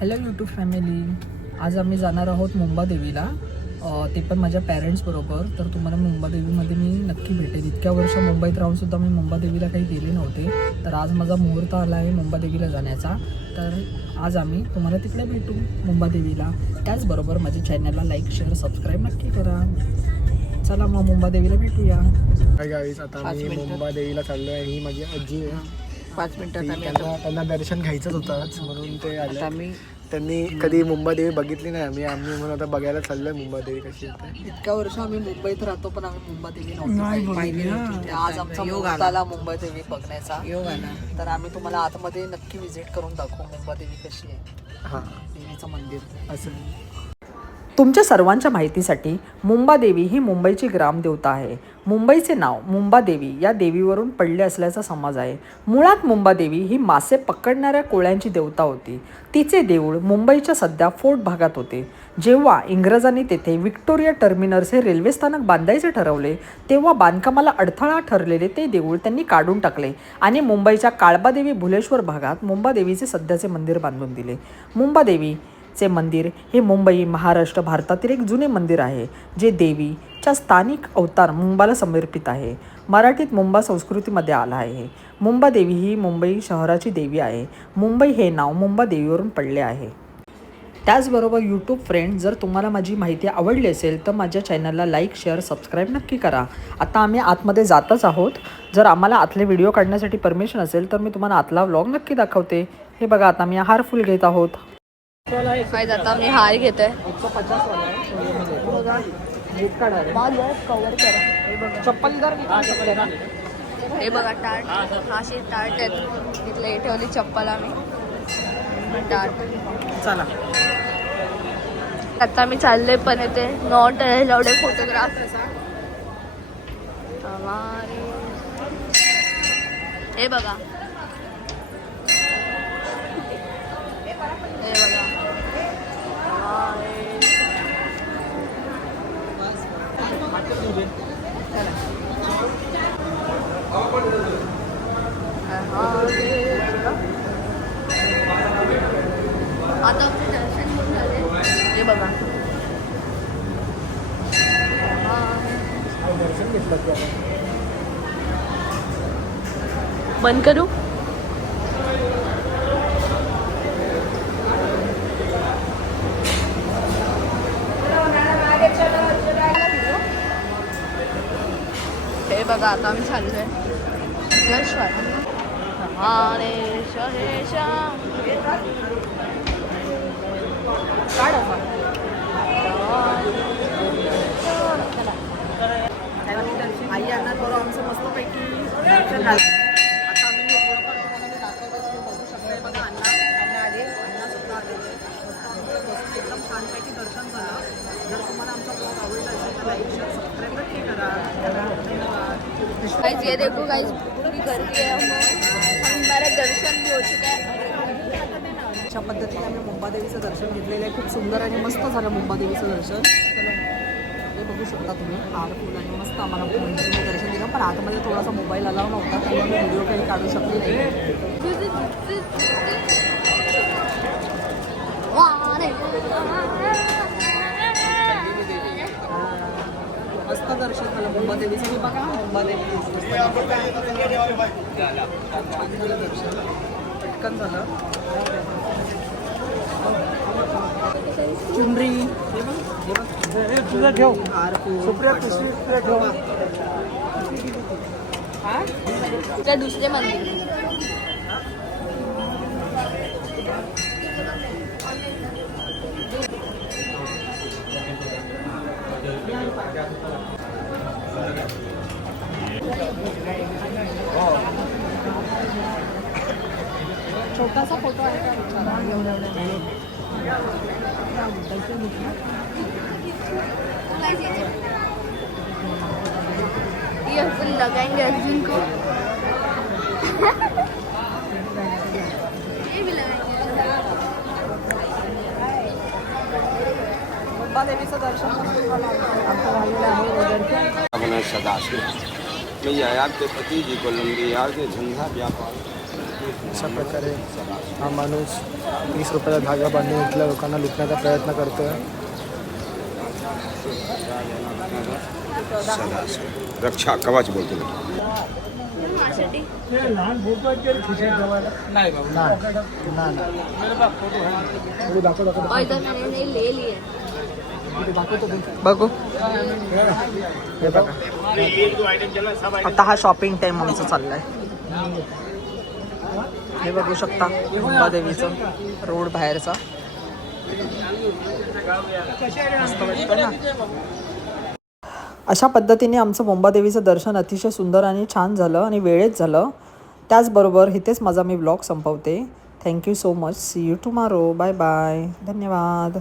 Hello YouTube family आज आम्ही जाणार आहोत मुंबादेवीला. ते पण माझ्या पॅरेंट्सबरोबर तर तुम्हाला मुंबादेवीमध्ये मी नक्की भेटेल इतक्या वर्ष मुंबईत राहूनसुद्धा मी मुंबादेवीला काही गेले नव्हते. तर आज माझा मुहूर्त आला आहे मुंबादेवीला जाण्याचा. तर आज आम्ही तुम्हाला तिकडे भेटू मुंबादेवीला. त्याचबरोबर माझ्या चॅनलला लाईक शेअर सबस्क्राईब नक्की करा. चला मग मुंबादेवीला भेटूया. काय आता मी मिनिटं. मुंबा देवीला चाललो आहे ही माझी आजी आहे. पाच मिनिटात आम्ही त्यांना आता त्यांना दर्शन घ्यायचंच होतं आज म्हणून ते आता आले. आम्ही त्यांनी कधी मुंबा देवी बघितली नाही आम्ही. आम्ही म्हणून आता बघायला चाललोय मुंबा देवी कशी येते इतक्या वर्ष आम्ही मुंबईत राहतो पण आम्ही मुंबादेवी नाही नव्हती बघितली, पाहिली. तर आज आमचा योग आला. आला मुंबईदेवी बघण्याचा. योग आला तर आम्ही तुम्हाला आतमध्ये नक्की विजिट करून दाखवू मुंबादेवी कशी आहे. हां. देवीचं मंदिर. असं. तुमच्या सर्वांच्या माहितीसाठी मुंबादेवी ही मुंबईची ग्रामदेवता आहे. मुंबईचे नाव मुंबादेवी या देवीवरून पडले असल्याचा समाज आहे. मुळात मुंबादेवी ही मासे पकडणाऱ्या कोळ्यांची देवता होती. तिचे देऊळ मुंबईच्या सध्या फोर्ट भागात होते. जेव्हा इंग्रजांनी तेथे विक्टोरिया टर्मिनस हे रेल्वे स्थानक बांधायचे ठरवले तेव्हा बांधकामाला अडथळा ठरलेले ते देऊळ त्यांनी काढून टाकले आणि मुंबईच्या काळबादेवी भुलेश्वर भागात मुंबादेवीचे सध्याचे मंदिर बांधून दिले. मुंबादेवी चे मंदिर हे मुंबई महाराष्ट्र भारतातील एक जुने मंदिर आहे जे देवीच्या स्थानिक अवतार मुंबाला समर्पित आहे. मराठीत मुंबा संस्कृतीमध्ये आला आहे. मुंबा देवी ही मुंबई शहराची देवी आहे. मुंबई हे नाव मुंबा देवीवरून पडले आहे. त्याचबरोबर यूट्यूब फ्रेंड जर तुम्हाला माझी माहिती आवडली असेल तर माझ्या चॅनलला लाईक शेअर सबस्क्राईब नक्की करा. आता आम्ही आतमध्ये जातच आहोत. जर आम्हाला आतले व्हिडिओ काढण्यासाठी परमिशन असेल तर मी तुम्हाला आतला व्लॉग नक्की दाखवते. हे बघा आता मी हार फुल घेत आहोत. काय आता मी हार घेते एकशे पचास वाला आहे बघा रेट कार्ड आहे कव्हर करा चप्पल हे बघा टार्ट हा अशी टार्ट आहेत. इथले हे ठेवली चप्पल आम्ही. टार्ट चला. आता मी चालले पण येते नॉट एवढे फोटोग्राफ हे बघा. बंद करू। हे बघा आता आम्ही चाललोय. यश हमारे शहेशा काढ आता. आई यांना बरं आमचं मस्तपैकी दर्शन झालं. आता आम्ही थोडंफार तुम्हाला मी दाखवतो तुम्ही बघू शकता हे बघा अण्णा अण्णा आले अण्णा सुद्धा आलेले मस्त आमचं बसून एकदम छानपैकी दर्शन झालं जर तुम्हाला आमचा ब्लॉग आवडला असेल तर लाईक शेअर सबस्क्राईब नक्की करा धन्यवाद गाइस ये देखो गाइस पूरी गर्दी है हम हमारा दर्शन भी हो चुका है। अशा पद्धतीने आम्ही मुंबादेवीचं दर्शन घेतलेलं आहे. खूप सुंदर आणि मस्त झालं मुंबादेवीचं दर्शन. चला, हे बघू शकता तुम्ही. हार फुल आणि मस्त आम्हाला दर्शन दिलं. पण आतमध्ये थोडासा मोबाईल अलाव नव्हता त्यामुळे व्हिडिओ काही काढू शकले नाही. मस्त दर्शन झालं मुंबादेवीचं मी बघा मुंबादेवी पटकन झालं चुनरी ठेव त्या दुसरे मंदिर छोटासा फोटो आहे का विचारा ये अपन लगाएंगे अर्जुन को अपना सदाशिव। मी यार के झंझा व्यापार। सब करें हम हा तीस रुपये का धागा बांधून इथल्या लोकांना का प्रयत्न करतो रक्षा कवच बोलतो नाही बघू. हे बघा. आता हा शॉपिंग टाइम आमचा चाललाय. हे बघू शकता मुंबादेवीचं रोड बाहेरचा. अशा पद्धतीने आमचं मुंबादेवीचं दर्शन अतिशय सुंदर आणि छान झालं आणि वेळेत झालं. त्याचबरोबर इथेच माझा मी ब्लॉग संपवते. Thank you so much see you tomorrow bye bye धन्यवाद.